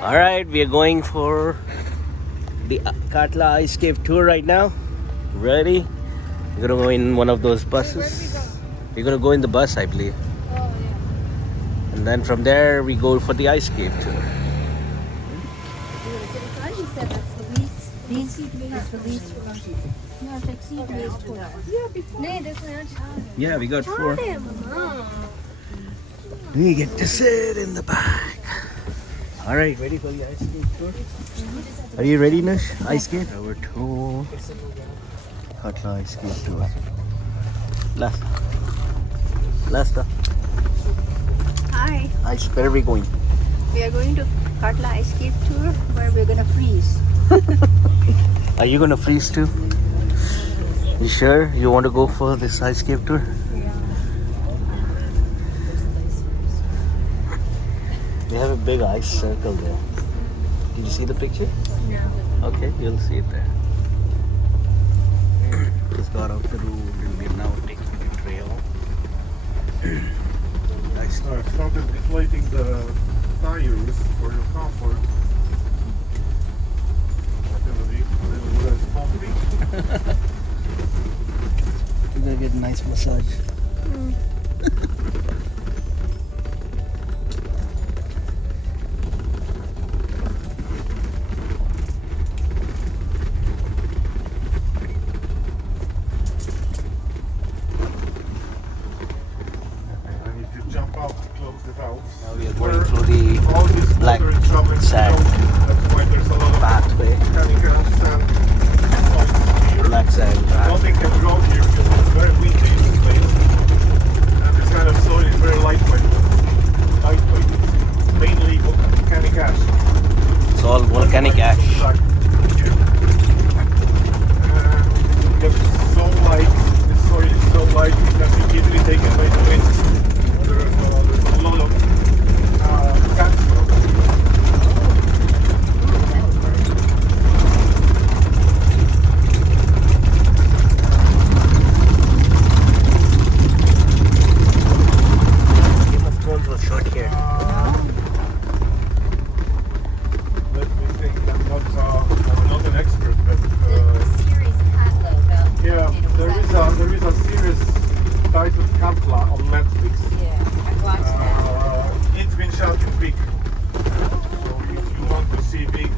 Alright, we are going for the Katla Ice Cave tour right now. Ready? We're gonna go in one of those buses. We're gonna go in the bus, I believe. Oh, yeah. And then from there, we go for the Ice Cave tour. You said that's the least. That's the least. No, taxi least tour. Nee, das ist Yeah, we got 4. We get to sit in the back. Alright, ready for the Ice Cave tour? Are you ready, Nush? Ice Cave? Number 2. Katla Ice Cave tour. Last up. Hi, Where are we going? we are going to Katla Ice Cave tour where we're gonna freeze. Are you gonna freeze too? You sure you want to go for this Ice Cave tour? They have a big ice circle there. Did you see the picture? No. Okay, you'll see it there. Just got off the road and we're now taking the trail. Nice. I started deflating the tires for your comfort. It's gonna be a little less bumpy. We're gonna get a nice massage. I need to jump out to close the valves. Now we are going through the All this black water is traveling sand down. That's why there's a lot of pathway. chemical sand here. Black sand path. Nothing can grow here because it's very windy in this place. And this kind of soil is very lightweight. It's mainly volcanic ash. It's all volcanic ash. Black. Because it's so light, the soil is so light, it can be easily taken by the wind. There's a lot of sandstone. Game of Thrones was shot here. Let me think, I'm not an expert, but series Katla about. yeah, there is a series titled Katla on Netflix. Yeah, I watched that. It's been shot in big, so if you want to see big,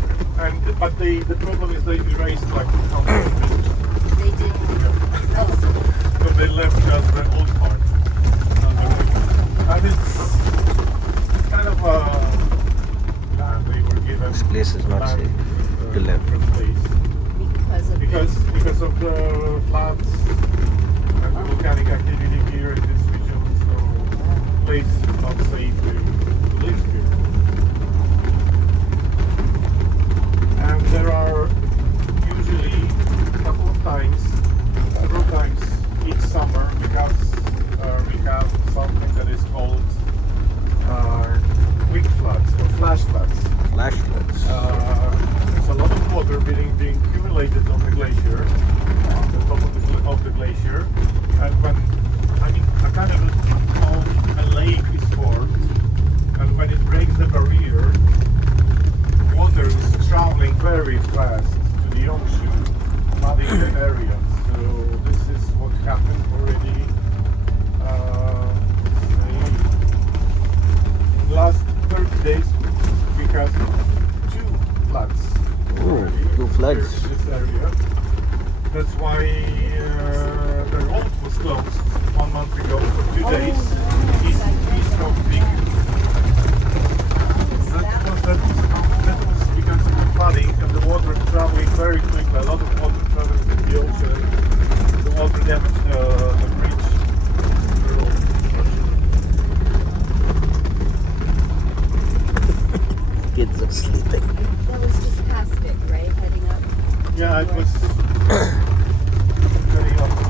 but the problem is they erased like some of They did. Oh, but they left just the old part. And it's kind of they were given This place is not land, safe to live. place because of the floods and the volcanic activity here in this region, so the place is not safe to live here. And there are usually several times each summer because we have something that is called quick floods or flash floods. Flash floods. There's a lot of water being accumulated on the glacier, on the top of the glacier, and when a kind of a lake is formed, and when it breaks the barrier, water is traveling very fast to the ocean, flooding the area. So this is what happened already. In the last 30 days, we had 2 floods. Ooh, 2 floods. Here in this area. That's why the road was closed 1 month ago for 2 days. East of Big. That was because of the flooding and the water traveling very quickly. A lot of water traveling in the ocean. The water damaged the bridge. The road. Kids are sleeping. that was just past it, right? Heading up. Yeah, it was very up to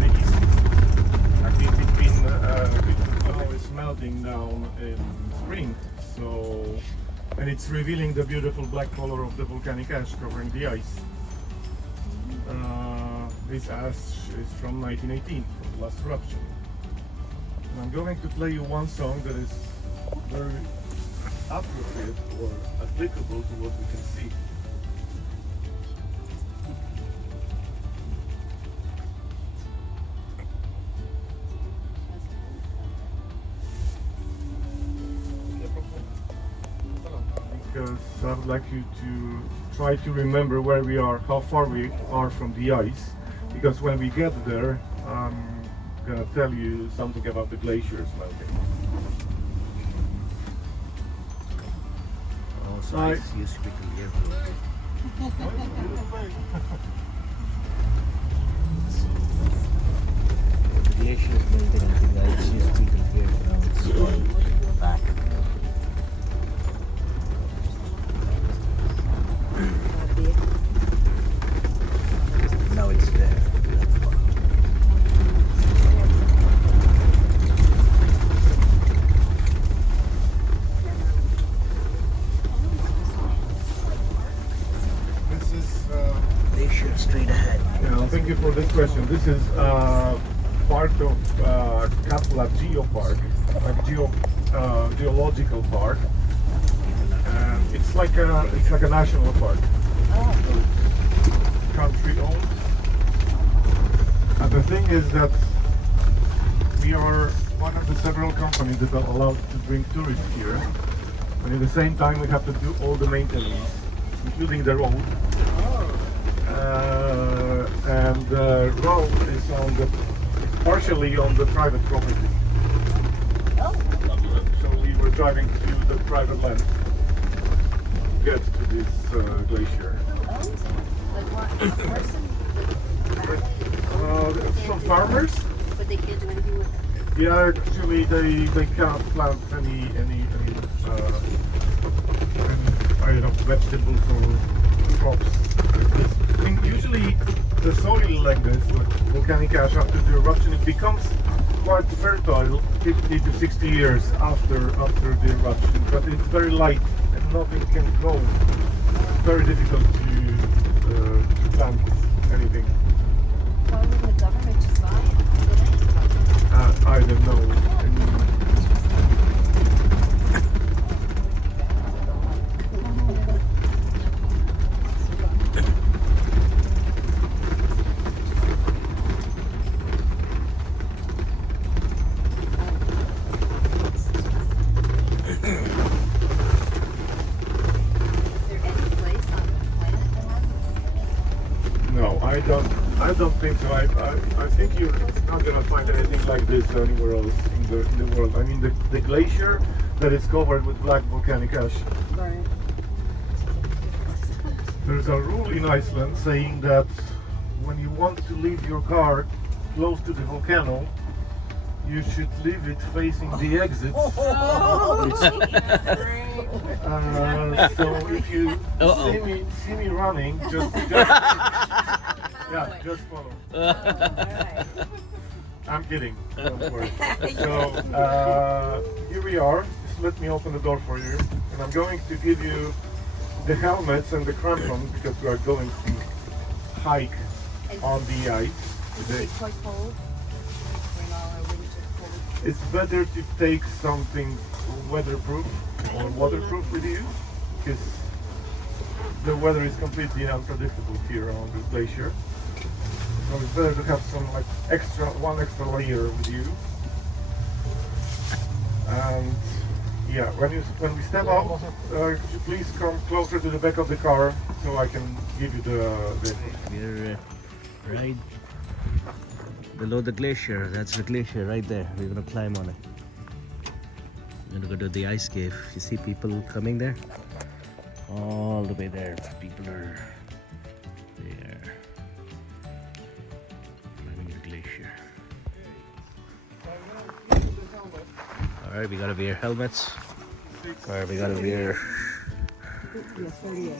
the east. I think between it's melting down in spring, so and it's revealing the beautiful black color of the volcanic ash covering the ice. This ash is from 1918, from the last eruption. And I'm going to play you one song that is very appropriate for a applicable to what we can see. Because I would like you to try to remember where we are, how far we are from the ice. Because when we get there, I'm gonna tell you something about the glaciers melting. Also, Hi. ice used to be clear. The glacier is melting. I think the ice used to be clear. Now it's gone back. Now it's there. This is Glacier straight ahead. yeah, thank you for this question. This is part of Katlatrack Geopark, geological park, and it's like a national park. Country owned. And the thing is that we are one of the several companies that are allowed to bring tourists here, but at the same time we have to do all the maintenance, including the road. And the road is it's partially on the private property. So we were driving through the private land to get to this glacier. Like what? A person? Some farmers. But they can't do anything with it. Yeah, actually they cannot plant any I don't know, vegetables or crops. And usually the soil like this, with volcanic ash after the eruption, it becomes quite fertile 50 to 60 years after the eruption, but it's very light and nothing can grow. It's very difficult to plant anything. Why wouldn't the government just buy it? I don't know. No, I don't think so. I think you're not gonna find anything like this anywhere else in the world. I mean, the glacier that is covered with black volcanic ash. Right. There's a rule in Iceland saying that when you want to leave your car close to the volcano, you should leave it facing the exit. So if you see me running, just yeah, just follow. I'm kidding. Don't worry. So here we are. Just let me open the door for you, and I'm going to give you the helmets and the crampons because we are going to hike on the ice today. It's quite cold. Bring all our winter cold. It's better to take something weatherproof or waterproof with you because the weather is completely unpredictable here on the glacier. So it's better to have some one extra layer with you. And yeah, when we step out, could you please come closer to the back of the car so I can give you the We're right below the glacier. That's the glacier right there. We're gonna climb on it. We're gonna go to the ice cave. You see people coming there? All the way there. People are there. Climbing the glacier. Alright, we gotta wear helmets. Alright, we gotta wear. Yeah, 38.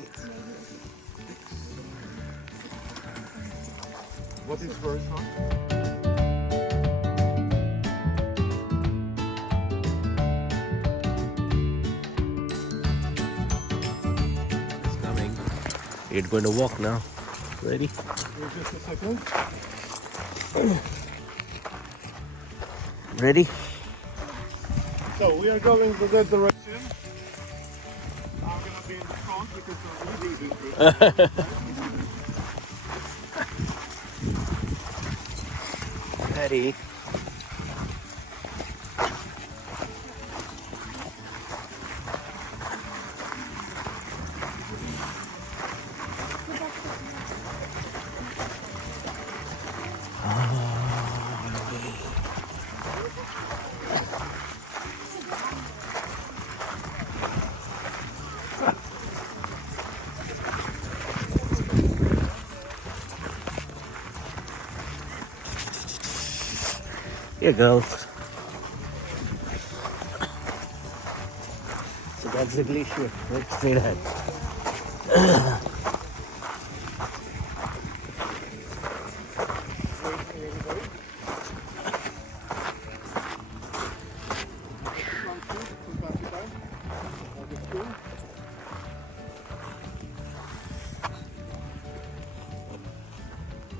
What is first one? It's coming. You're going to walk now. Ready? Just a second. Ready? So we are going to that direction. I'm gonna be in the front because I'm leading this trip. Ready? Here goes. So that's the glacier, right straight ahead.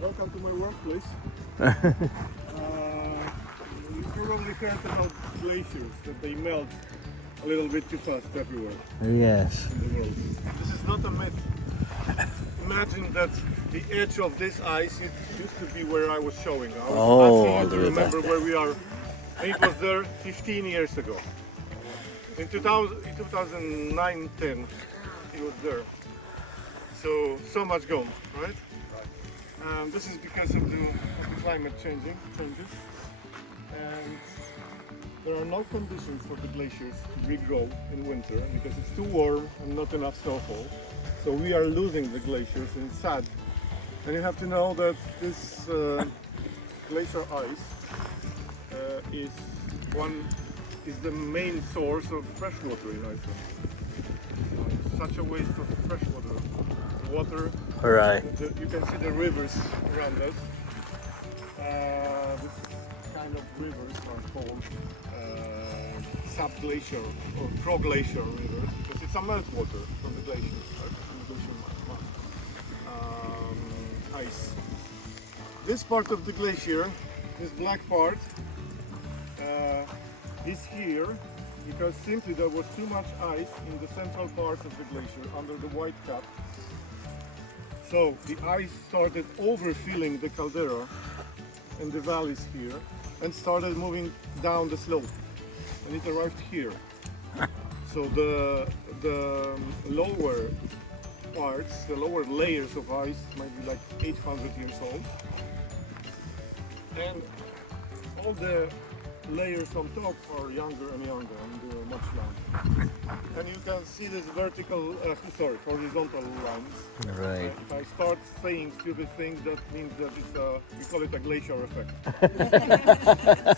Welcome to my workplace. You probably heard about glaciers, that they melt a little bit too fast everywhere Yes. in the world. This is not a myth. Imagine that the edge of this ice, it used to be where I was showing. I was Oh, asking you to look at remember that. where we are. And it was there 15 years ago. In 2009-10, it was there. So much gone, right? This is because of the climate changes. And there are no conditions for the glaciers to regrow in winter because it's too warm and not enough snowfall. So we are losing the glaciers and it's sad. And you have to know that this glacier ice is the main source of fresh water in Iceland. It's such a waste of fresh water. The water, Alright. you can see the rivers around us. This kind of rivers are called subglacier or proglacier rivers because it's a meltwater from the glacier, right? From the glacier ice. This part of the glacier, this black part, is here because simply there was too much ice in the central part of the glacier under the white cap. So the ice started overfilling the caldera and the valleys here and started moving down the slope and it arrived here. So the lower parts, the lower layers of ice might be like 800 years old and all the layers on top are younger and younger and they're much longer. And you can see this horizontal lines. Right. If I start saying stupid things, that means that we call it a glacier effect.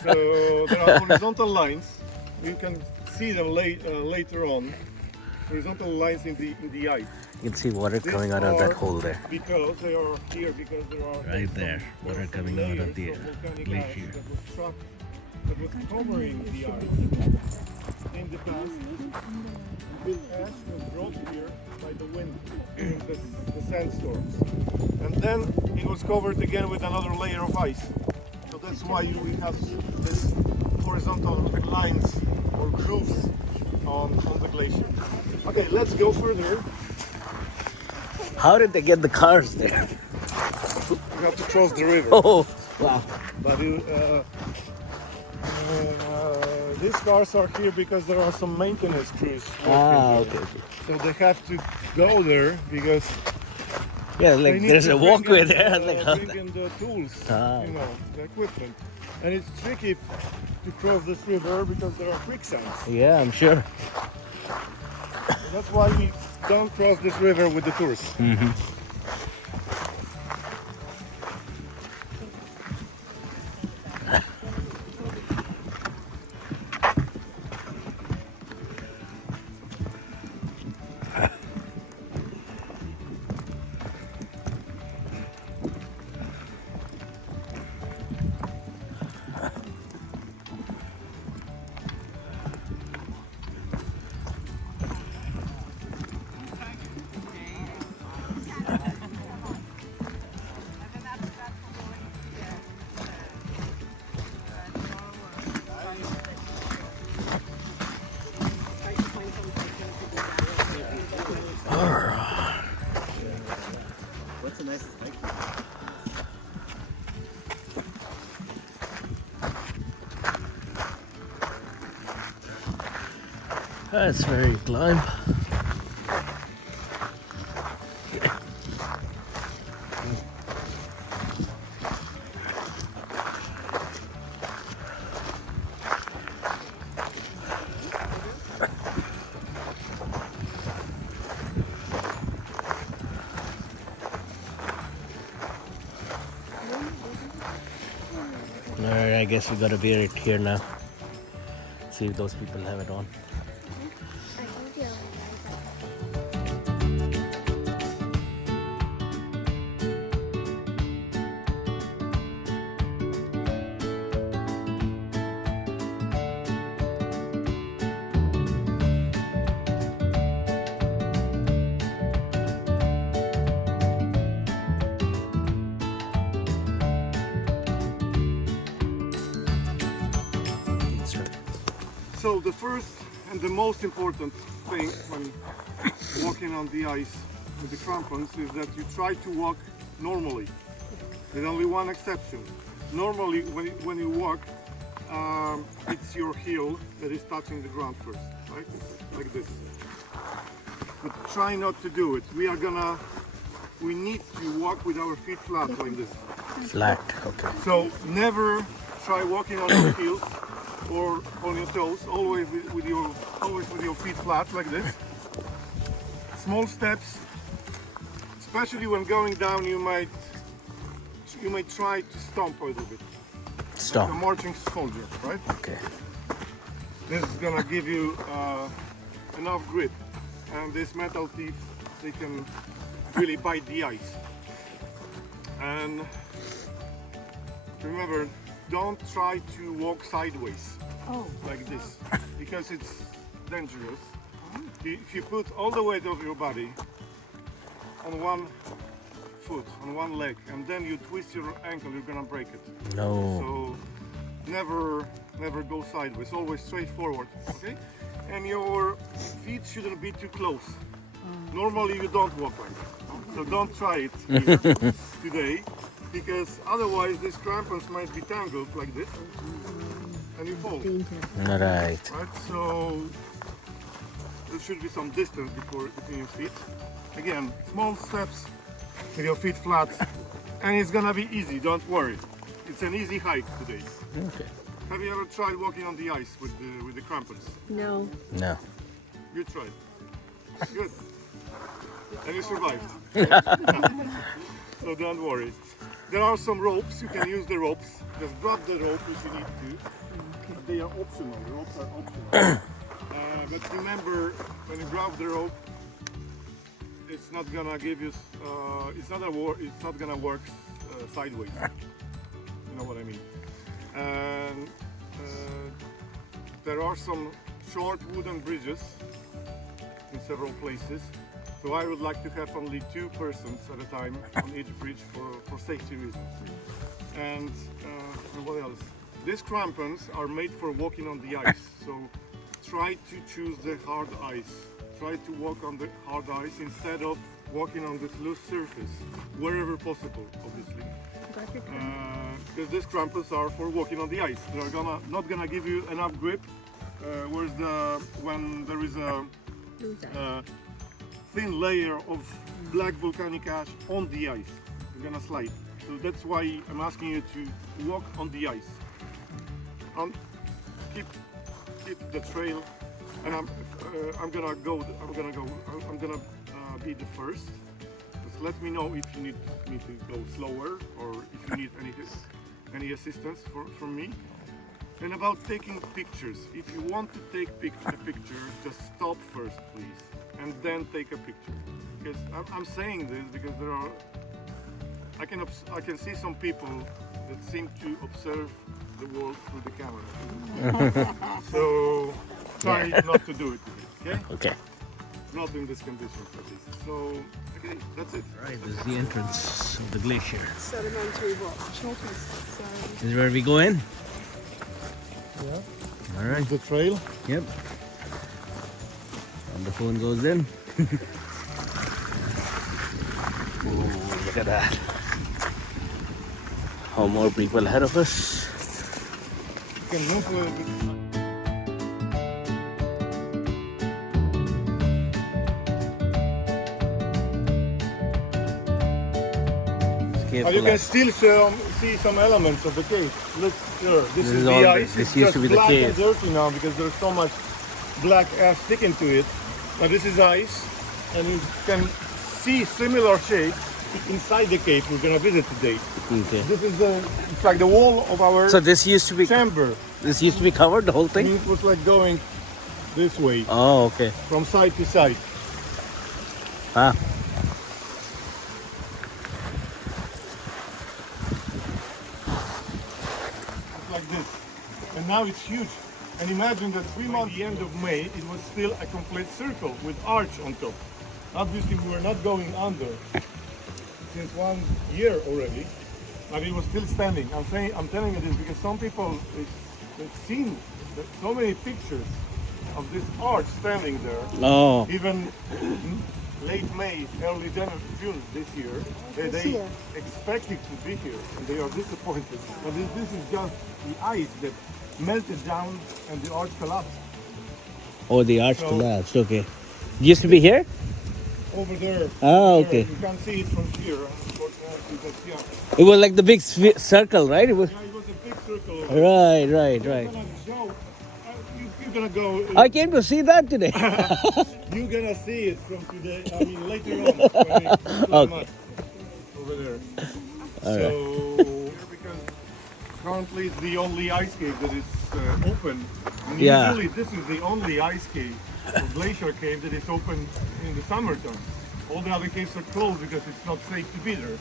So there are horizontal lines. You can see them later on. Horizontal lines in the ice. You can see water coming out of that hole there. Because they are here, because there are Right there, water coming out of the layers volcanic glacier. ice that was trapped, that was covering the ice in the past. This ash was brought here by the wind during the sandstorms. And then it was covered again with another layer of ice. So that's why we have this horizontal lines or grooves on the glacier. Okay, let's go further. How did they get the cars there? We have to cross the river. Oh, wow. But these cars are here because there are some maintenance crews working here. Okay. So they have to go there because Yeah, they like need there's to a bring walkway in there. the- Like, how bring in the tools, Ah. the equipment. And it's tricky to cross this river because there are quicksands. yeah, I'm sure. That's why we don't cross this river with the tourists. What's the nicest hike? That's very climb. Alright, I guess we gotta bear it here now. See if those people have it on. So the first and the most important thing when walking on the ice with the crampons is that you try to walk normally. There's only one exception. Normally when you walk, it's your heel that is touching the ground first, right? Like this. But try not to do it. We need to walk with our feet flat like this. Flat, okay. So never try walking on your heels or on your toes, always with your feet flat like this. Small steps, especially when going down, you might try to stomp a little bit. Stomp. Like a marching soldier, right? Okay. This is gonna give you enough grip, and these metal teeth, they can really bite the ice. And remember, don't try to walk sideways like this, because it's dangerous. If you put all the weight of your body on one foot, on one leg, and then you twist your ankle, you're gonna break it. No. So never go sideways, always straight forward, okay? And your feet shouldn't be too close. Normally you don't walk like that, so don't try it here today, because otherwise these crampons might be tangled like this and you fall. Alright. Right, so there should be some distance between your feet. Again, small steps with your feet flat, and it's gonna be easy, don't worry. It's an easy hike today. Okay. Have you ever tried walking on the ice with the crampons? No. No. You tried. Good. And you survived. So don't worry. There are some ropes, you can use the ropes. Just drop the rope if you need to. But they are optional, the ropes are optional. But remember, when you grab the rope, it's not gonna give you, it's not gonna work sideways. You know what I mean? And there are some short wooden bridges in several places. So I would like to have only 2 persons at a time on each bridge for safety reasons. And what else? These crampons are made for walking on the ice. So try to choose the hard ice. Try to walk on the hard ice instead of walking on this loose surface, wherever possible, obviously. Because these crampons are for walking on the ice. They're not gonna give you enough grip. When there is a thin layer of black volcanic ash on the ice, you're gonna slide. So that's why I'm asking you to walk on the ice. Keep the trail, and I'm gonna be the first. Just let me know if you need me to go slower or if you need any assistance from me. And about taking pictures, if you want to take a picture, just stop first, please, and then take a picture. Because I'm saying this because I can see some people that seem to observe the world through the camera. So try not to do it today, okay? Okay. Not in this condition, at least. So, okay, that's it. Alright, this is the entrance of the glacier. Sedimentary rock chokers. This is where we go in. Yeah. Alright. The trail. Yep. And the phone goes in. Ooh, look at that. How more people ahead of us. You can move a little bit. Careful, You can still see some elements of the cave. Look here. This is is the all ice. this It's used just to be the black cave. and dirty now because there's so much black ash sticking to it. Now this is ice, and you can see similar shapes inside the cave we're gonna visit today. Okay. This is it's like the wall of our So this used to be chamber. covered, the whole And thing? it was like going this way, Oh, okay. from side to side. Ah. It's like this. And now it's huge. And imagine that 3 months, the end of May, it was still a complete circle with arch on top. Obviously, we were not going under since 1 year already, but it was still standing. I'm telling you this because some people they've seen so many pictures of this arch standing there. Oh. Even late May, early June this year, they expect it to be here, and they are disappointed. But this is just the ice that melted down and the arch collapsed. Oh, the arch So- collapsed. Okay. It used to be here? Over there. Oh, over there. okay. You can see it from here. Unfortunately, but yeah. It was like the big circle, right? It was. Yeah, it was a big circle. Over there. Right. You're gonna show, you're gonna go. I came to see that today. You're gonna see it from today. I mean, later on. When we put the Okay. map over there. All So, because currently it's the only ice cave that is open. And Yeah. usually this is the only ice cave, or glacier cave, that is open in the summertime. All the other caves are closed because it's not safe to be there.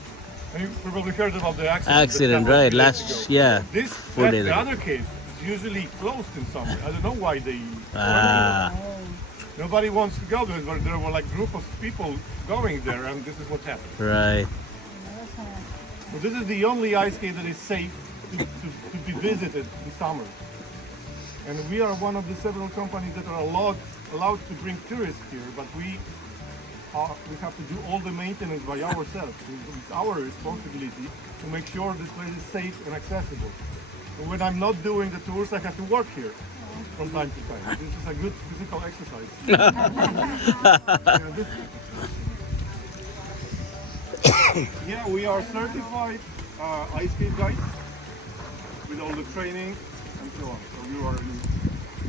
And you probably heard about the accident. Accident, that happened right? 2 days Last, ago. yeah. This, 4 days the ago. other cave is usually closed in summer. I don't know why they. Ah. Nobody wants to go there, but there were like group of people going there, and this is what happened. Right. But this is the only ice cave that is safe to be visited in summer. And we are one of the several companies that are allowed to bring tourists here, but we have to do all the maintenance by ourselves. It's our responsibility to make sure this place is safe and accessible. And when I'm not doing the tours, I have to work here from time to time. This is a good physical exercise. Yeah, we are certified ice skate guides with all the training and so on. So you are in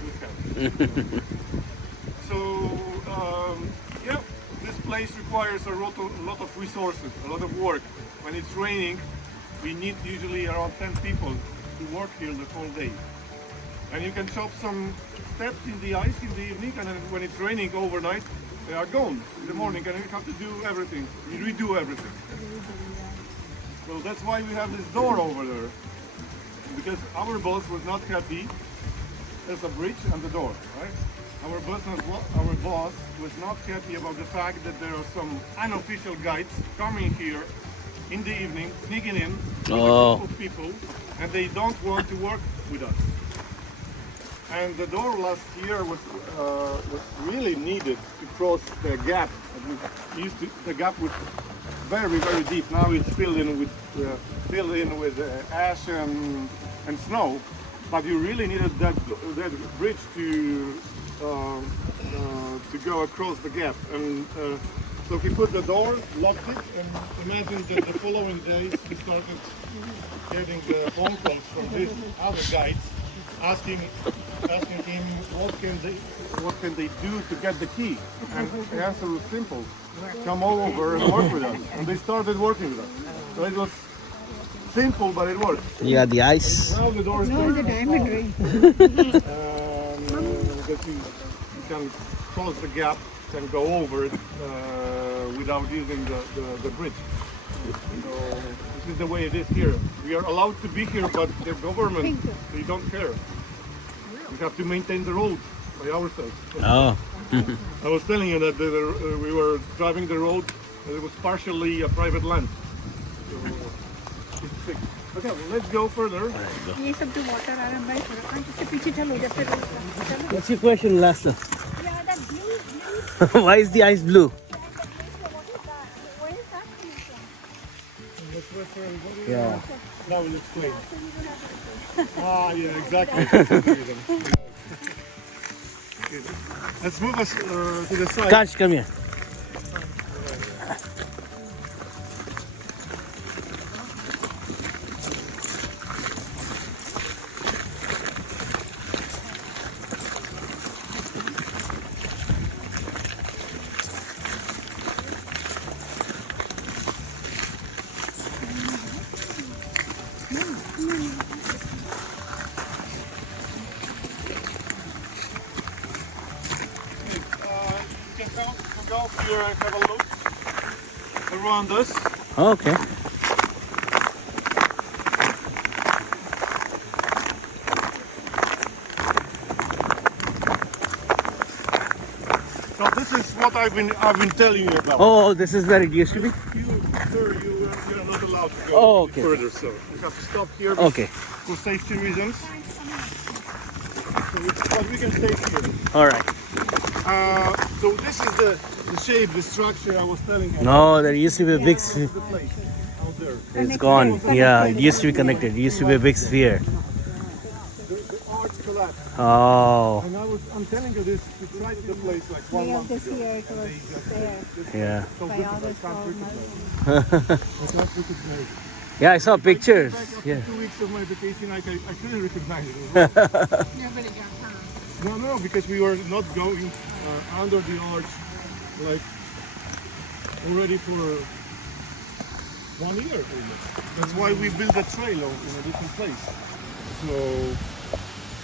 good hands. So yeah, this place requires a lot of resources, a lot of work. When it's raining, we need usually around 10 people to work here the whole day. And you can chop some steps in the ice in the evening, and then when it's raining overnight, they are gone in the morning, and you have to do everything, you redo everything. So that's why we have this door over there, because our boss was not happy. There's a bridge and the door, right? Our boss was not happy about the fact that there are some unofficial guides coming here in the evening, sneaking in with a group of people, and they don't want to work with us. And the door last year was really needed to cross the gap. The gap was very deep. Now it's filled in with ash and snow. But you really needed that bridge to go across the gap. And so we put the door, locked it, and imagine that the following days we started getting the phone calls from these other guides, asking him what can they do to get the key. And the answer was simple: come all over and work with us. And they started working with us. So it was simple, but it worked. Yeah, the ice. Now the door is No, the diamond ring. that you can cross the gap, can go over it without using the bridge. So this is the way it is here. We are allowed to be here, but the government, they don't care. We have to maintain the road by ourselves. Oh. I was telling you that we were driving the road, and it was partially a private land. So it's fixed. Okay, well, let's go further. ये सब जो water आ रहा है मैं थोड़ा इससे पीछे चलो जैसे चलो What's your question, Lassa? yeah that blue Why is the ice blue? what is that restaurant. Yeah. Now we'll explain. Yeah, exactly. That's the reason. Okay. Let's move us to the side. Kash, come here. You can go here and have a look around us. Okay. So this is what I've been telling you about. Oh, this is where it used to be? You're not allowed to go Oh, okay. further, so you have to stop here Okay. for safety reasons. But we can stay here. All right. So this is the shape, the structure I was telling you. No, there used to be a big This is the place out there. It's gone. Yeah, it used to be connected. It used to be a big sphere. The arch collapsed. Oh, And I'm telling you this, we tried the place like 1 Way of month this ago. year it was there. yeah. So By different, others I can't for recognize. I can't recognize. Yeah, I saw pictures. Back after Yeah. 2 weeks of my vacation, I couldn't recognize it. Nobody got home. No, because we were not going under the arch like already for 1 year. Almost. That's why we built a trail in a different place. So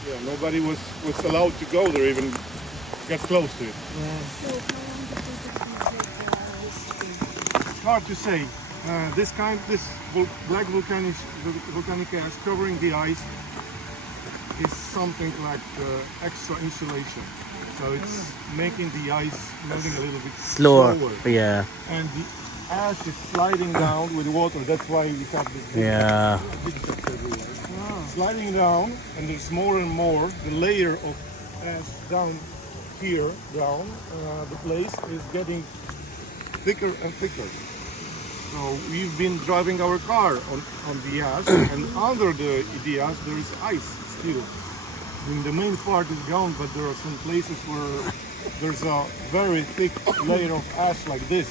yeah, nobody was allowed to go there, even get close to it. It's hard to say. This black volcanic ash covering the ice is something like extra insulation. So it's making the ice moving a little bit Slower. Yeah. And the ash is sliding down with water. That's why we have this big, Yeah. big dust everywhere. Sliding down, and there's more and more. The layer of ash down here, the place is getting thicker and thicker. So we've been driving our car on the ash, and under the ash there is ice still. I mean, the main part is gone, but there are some places where there's a very thick layer of ash like this.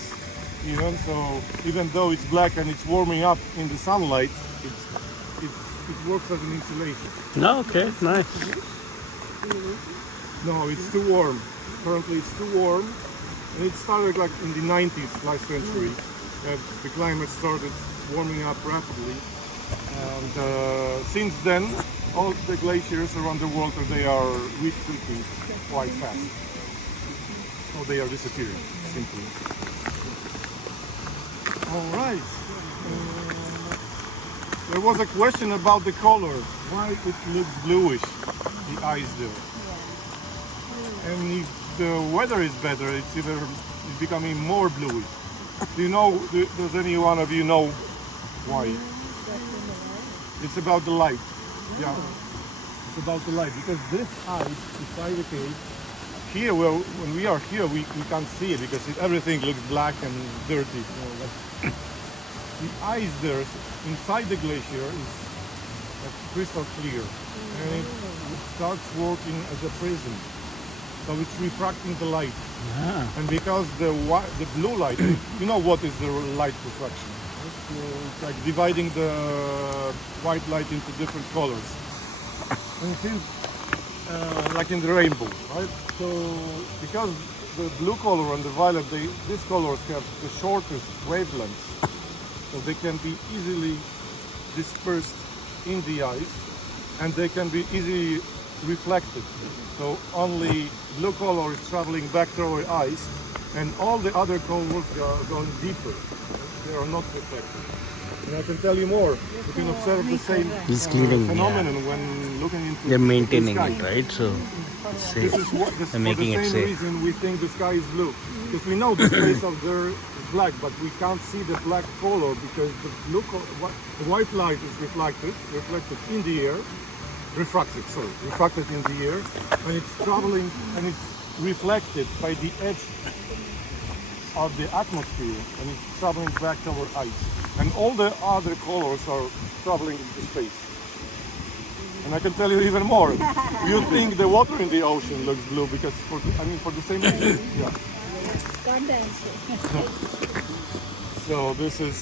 So even though it's black and it's warming up in the sunlight, it works as an insulation. No, okay, nice. No, it's too warm. Currently it's too warm. And it started like in the 90s last century. The climate started warming up rapidly. And since then, all the glaciers around the world, they are retreating quite fast. So they are disappearing, simply. All right. There was a question about the color. Why it looks bluish, the ice there. And if the weather is better, it's becoming more bluish. Does any one of you know why? It's about the light. Yeah, it's about the light, because this ice inside the cave, here, when we are here, we can't see it because everything looks black and dirty. The ice there inside the glacier is crystal clear, and it starts working as a prism. So it's refracting the light. And because the blue light, you know what is the light refraction? It's like dividing the white light into different colors. And it seems like in the rainbow, right? So because the blue color and the violet, these colors have the shortest wavelengths, so they can be easily dispersed in the ice, and they can be easily reflected. So only blue color is traveling back through the ice, and all the other colors are going deeper. They are not reflected. And I can tell you more. You can observe the same He's cleaning, phenomenon when looking into They're the maintaining sky. it, right? So it's safe. This is They're for making the it same safe. reason we think the sky is blue. Because we know the space out there is black, but we can't see the black color because the the white light is reflected in the air, refracted in the air, and it's traveling and it's reflected by the edge of the atmosphere, and it's traveling back over ice. and all the other colors are traveling into space. And I can tell you even more. You think the water in the ocean looks blue because for the same reason. Yeah. One dance. So this is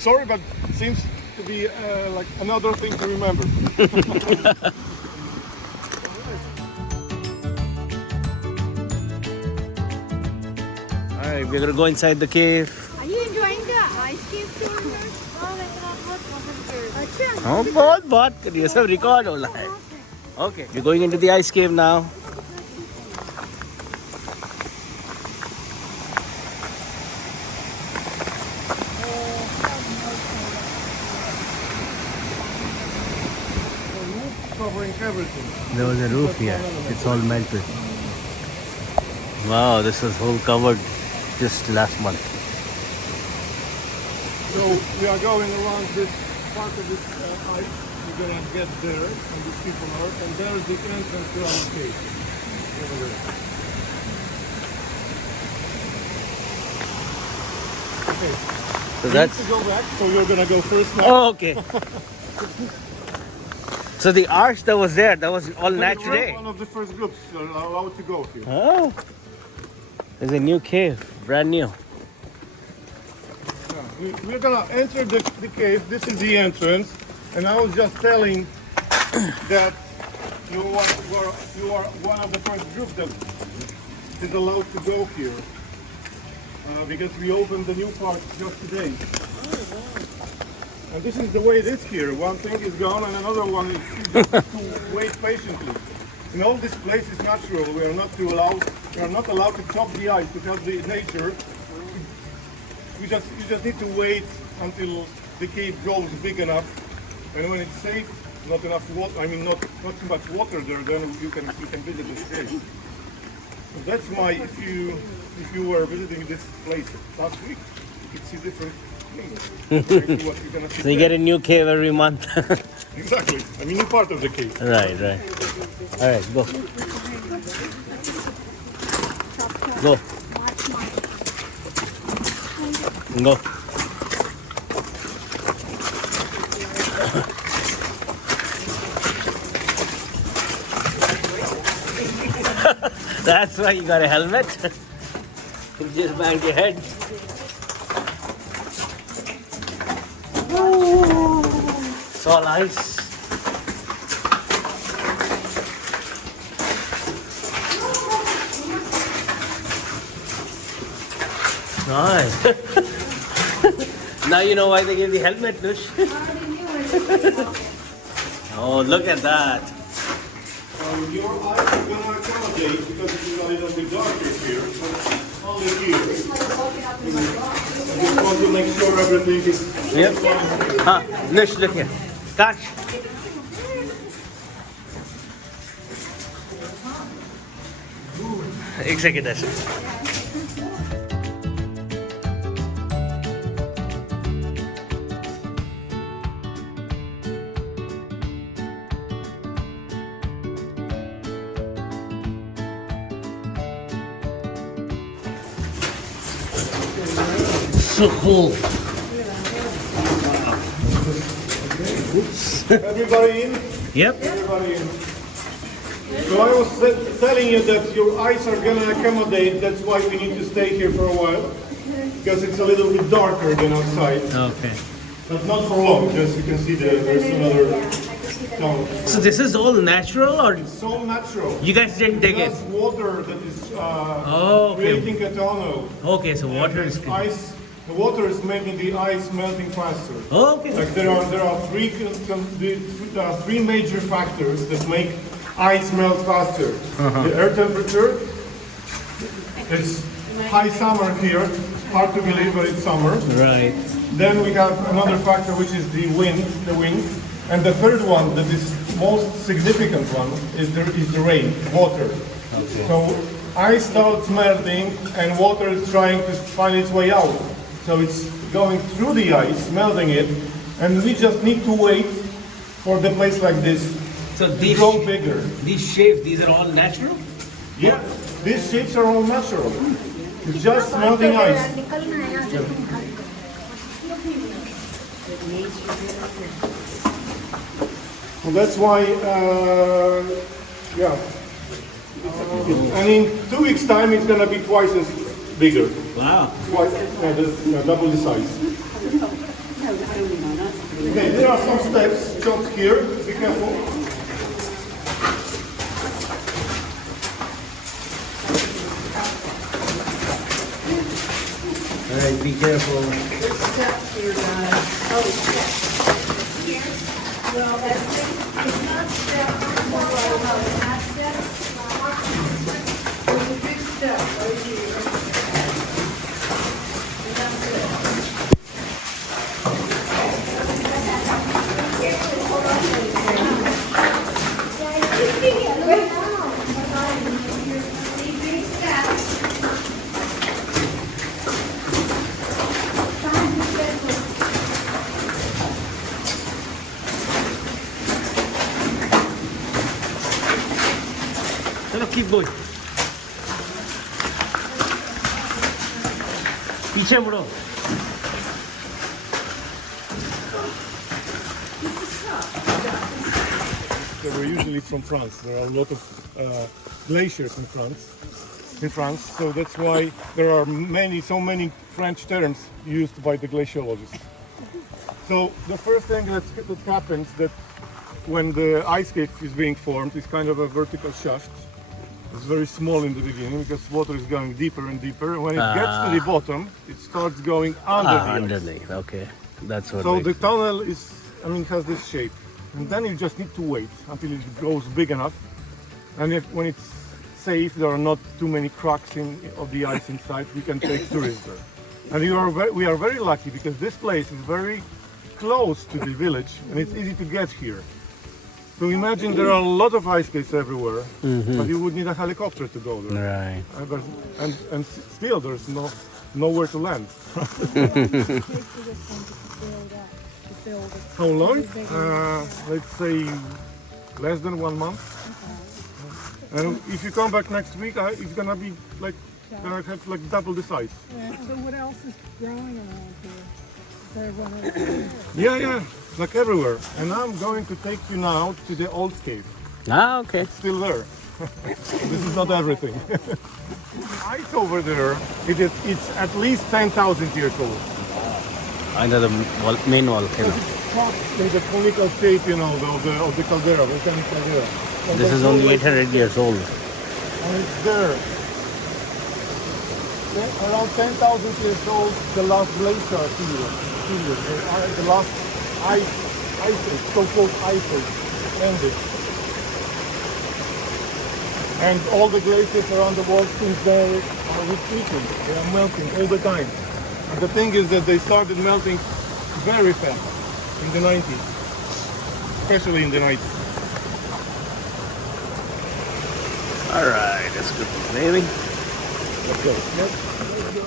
sorry, but it seems to be like another thing to remember. All right, we're gonna go inside the cave. Are you enjoying the ice cave tour? Oh, बहुत ये सब record हो रहा है. Okay, we're going into the ice cave now. Covering everything. There was a roof here. It's all melted. Wow, this was whole covered just last month. So we are going around this part of this ice. We're gonna get there, and these people are, and there's the entrance to our cave. Over there. Okay. So We that's. need to go back. So you're gonna go first now. Oh, okay. So the arch that was there, that was all We natural. were one of the first groups allowed to go here. Oh, there's a new cave, brand new. Yeah, we're gonna enter the cave. This is the entrance, and I was just telling that you are one of the first group that is allowed to go here because we opened the new part just today. And this is the way it is here. One thing is gone, and another one is just to wait patiently. And all this place is natural. We are not allowed to chop the ice to help the nature. You just need to wait until the cave grows big enough, and when it's safe, not enough water. I mean, not too much water there. Then you can visit this cave. So that's why if you were visiting this place last week, you could see different things. Exactly what you're gonna see So you there. get a new cave every month. Exactly. I mean, you're part of the cave. Right. All right, go. Go. Go. That's why you got a helmet. You just bang your head. It's all ice. Nice. Now you know why they gave the helmet, Nush. Oh, look at that. Your eyes are going to accommodate because it is a little bit darker here, but only here. I just want to make sure everything is Yep. Ah, Nush, look here. Catch. एक second ऐसे So cool. everybody in. Yep. Everybody in. So I was telling you that your eyes are going to accommodate. That's why we need to stay here for a while, because it's a little bit darker than outside, Okay. but not for long. Just you can see there's another tone. So this is all natural, or So natural. you guys didn't dig it? That's water that is Oh, okay. creating a tunnel. Okay, so water is. Ice. The water is making the ice melting faster. Okay. Like there are three major factors that make ice melt faster. The air temperature. It's high summer here. Hard to believe, but it's summer. Right. Then we have another factor, which is the wind. And the third one, that is most significant one, is the rain, water. So ice starts melting, and water is trying to find its way out. So it's going through the ice, melting it, and we just need to wait for the place like this So to these grow bigger. these shapes, these are all natural. Yeah, these shapes are all natural. It's just melting ice. Well, that's why, yeah. And in 2 weeks' time, it's gonna be twice as bigger. Wow. Twice, double the size. Okay, there are some steps chopped here. Be careful. All right, be careful. Well, it's not step one, it's not step. There's a big step right here. And that's it. चलो keep going. पीछे मुड़ो. So we're usually from France. There are a lot of glaciers in France. So that's why there are so many French terms used by the glaciologists. So the first thing that happens that when the ice cave is being formed is kind of a vertical shaft. It's very small in the beginning because water is going deeper and deeper. When it gets to the bottom, it starts going under the ice. Underneath. Okay, that's what. So the tunnel has this shape. And then you just need to wait until it goes big enough. And when it's safe, there are not too many cracks of the ice inside, we can take tourists there. And we are very lucky because this place is very close to the village and it's easy to get here. So imagine there are a lot of ice caves everywhere, but you would need a helicopter to go there. Right. And still there's nowhere to land. How long? Let's say less than 1 month. And if you come back next week, it's gonna be gonna have like double the size. Yeah. So what else is growing around here? Yeah, like everywhere. And I'm going to take you now to the old cave. Ah, okay. It's still there. This is not everything. Ice over there, it's at least 10,000 years old. Under the main volcano. In the conical shape, of the caldera, volcanic caldera. And This is only 800 years old. And it's there. Around 10,000 years old, the last glacier period. The last ice age, so-called ice age, ended. And all the glaciers around the world since then are retreating. They are melting all the time. And the thing is that they started melting very fast in the 90s, especially in the 90s. All right, that's good, baby. Let's go. Let's go.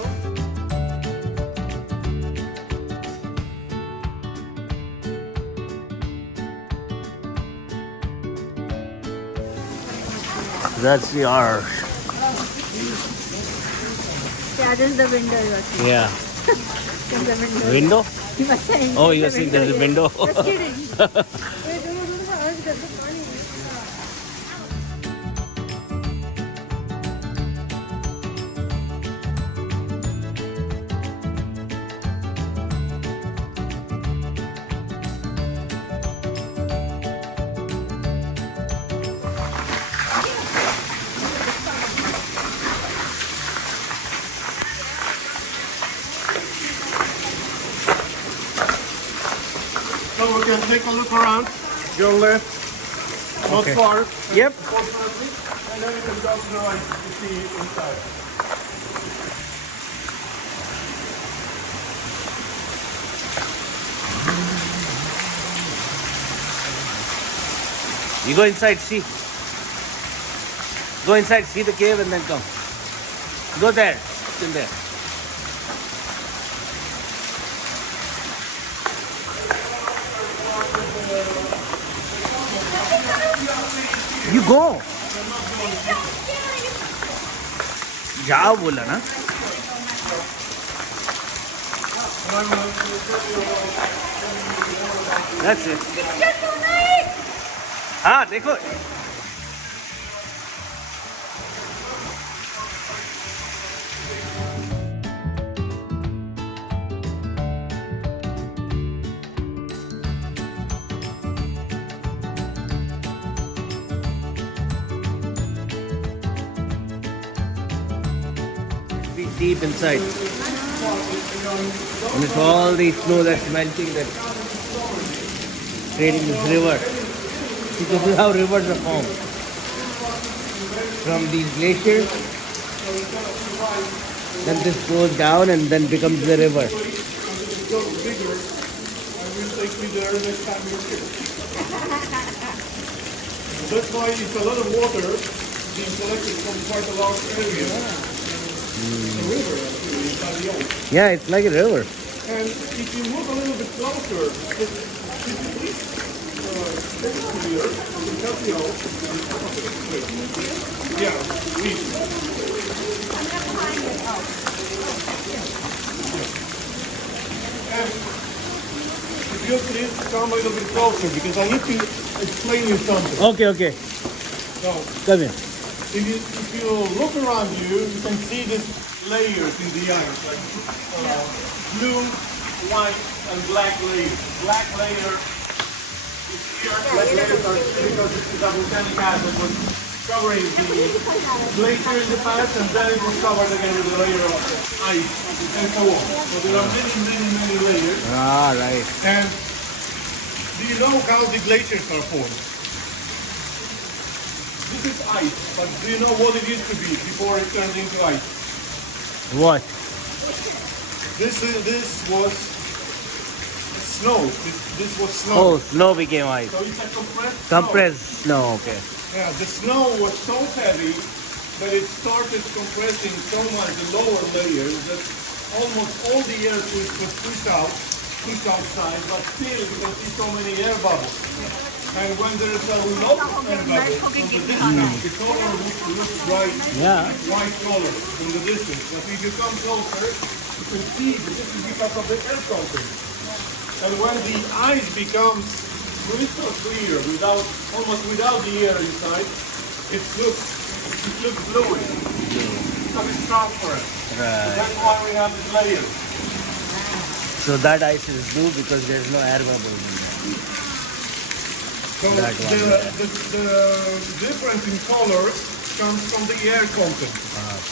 That's the arch. Yeah, this is the window you are seeing. Yeah. This is the window. Window? You were saying. Oh, this is you're the saying there's a window. Just kidding. So we can take a look around. Your left, not Okay. far. Yep. Fortunately, and then you can go to the right to see inside. You go inside, see. Go inside, see the cave and then come. Go there. It's in there. You go. जाओ बोला ना. That's it. हाँ देखो. Be deep inside. And it's all the snow that's melting that's creating this river. See, this is how rivers are formed. From these glaciers, then this goes down and then becomes the river. It goes bigger. I will take you there next time you're here. That's why it's a lot of water being collected from quite a large area. A river, actually, it's not the ice. Yeah, it's like a river. And if you move a little bit closer, take it here, you can cut the out. Yeah, please. And if you please come a little bit closer, because I need to explain you something. Okay. So, Come here. if you look around you, you can see these layers in the ice, like blue, white, and black layers. Black layer is here. Black layers are because this is a volcanic ash that was covering the glacier in the past, and then it was covered again with a layer of ice, and so on. So there are many layers. Ah, right. And do you know how the glaciers are formed? This is ice, but do you know what it used to be before it turned into ice? What? This was snow. This was snow. Oh, snow became ice. So it's a compressed Compressed snow, okay. snow. Yeah, the snow was so heavy that it started compressing so much the lower layers that almost all the air was pushed outside, but still you can see so many air bubbles. And when there is a lot of air bubbles from the distance, the color looks bright, Yeah. white color from the distance. But if you come closer, you can see that this is because of the air content. And when the ice becomes crystal clear, almost without the air inside, it looks fluid. So it's transparent. Right. That's why we have this layer. So that ice is blue because there's no air bubbles in there. So That one, the difference in color comes from the air content.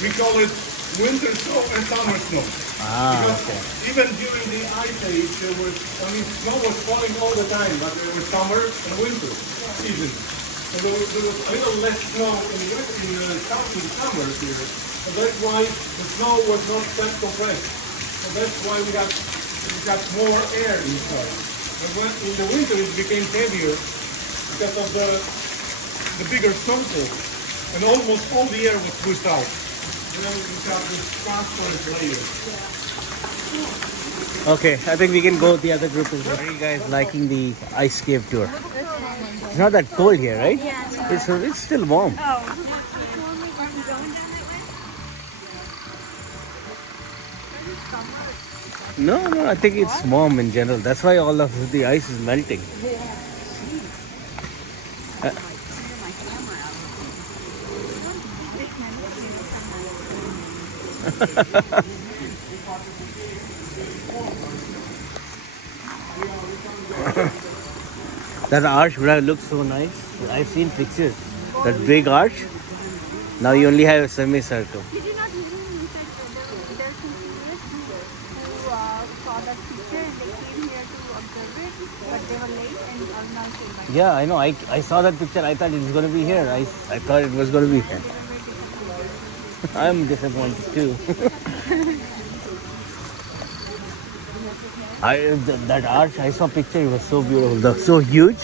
We call it winter snow and summer snow. Ah, Because okay. even during the ice age, snow was falling all the time, but there was summer and winter season. So there was a little less snow in the summer here. So that's why the snow was not that compressed. So that's why we got more air inside. And when in the winter it became heavier because of the bigger snowfall. And almost all the air was pushed out. And then we got this transparent layer. Okay, I think we can go with the other group as well. Are you guys liking the ice cave tour? It's not that cold here, right? It's still warm. No, I think it's warm in general. That's why all of the ice is melting. That arch would have looked so nice. I've seen pictures. That big arch. Now you only have a semicircle. Did you not even look at there's some tourists who saw that picture and they came here to observe it, but they were late and are now came back. Yeah, I know. I saw that picture. I thought it was going to be here. I thought it was going to be here. I'm disappointed too. That arch, I saw a picture. It was so beautiful. So huge.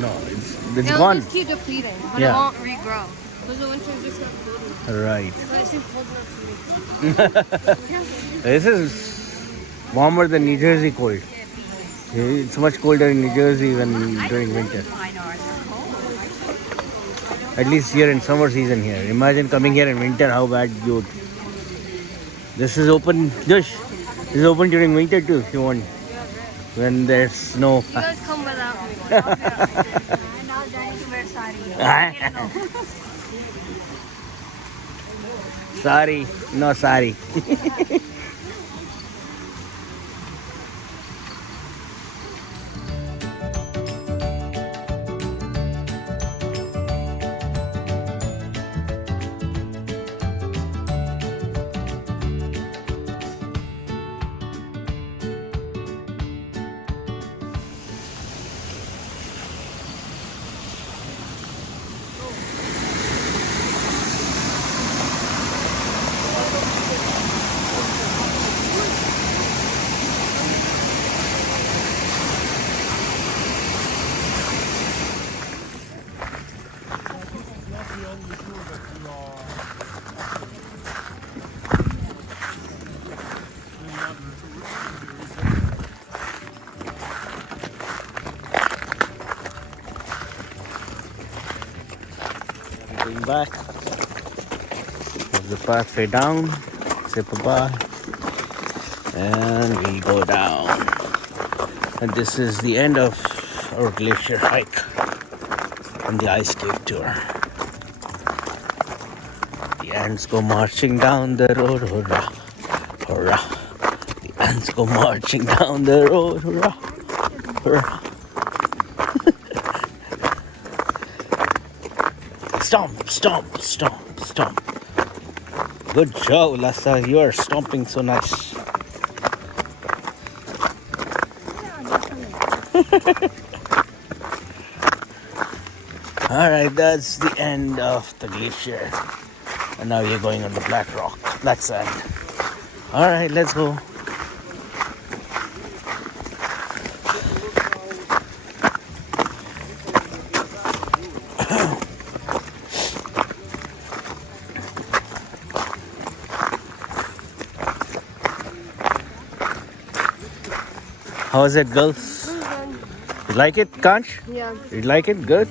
No, it's It'll gone. just keep depleting, but Yeah. it won't regrow. Because the winter is just not cold enough. Right. But it's too cold enough for me. This is warmer than New Jersey cold. It's much colder in New Jersey when during winter. I know, it's cold. At least here in summer season here. Imagine coming here in winter, how bad you would. This is open, Josh. This is open during winter too if you want. When there's snow. You guys come without me. And now Johnny to wear sari. Sorry, no sorry. Going back. There's the pathway down. Say bye-bye. And we go down. And this is the end of our glacier hike on the ice cave tour. The ants go marching down the road, hurrah, hurrah. The ants go marching down the road, hurrah, hurrah. Stomp, stomp, stomp, stomp. Good job, Lassa. You are stomping so nice. Alright, that's the end of the glacier. And now we're going on the black rock, black sand. Alright, let's go. How is it, girls? You like it, Kanch? Yeah. You like it? Good?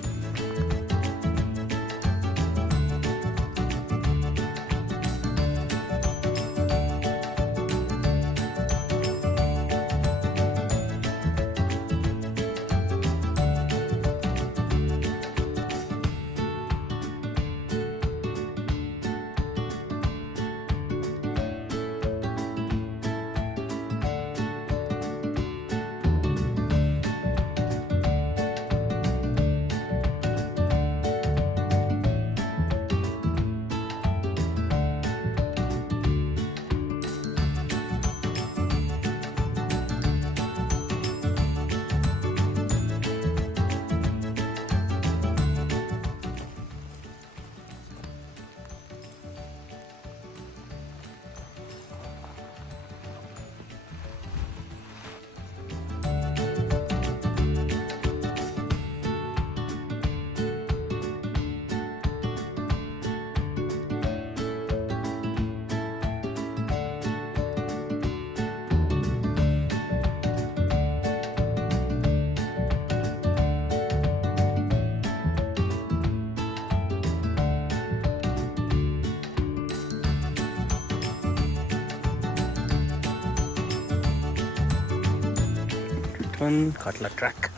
Katlatrack.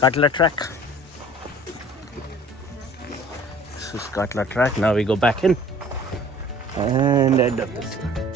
Katlatrack. This is Katlatrack. Now we go back in and end up the tour.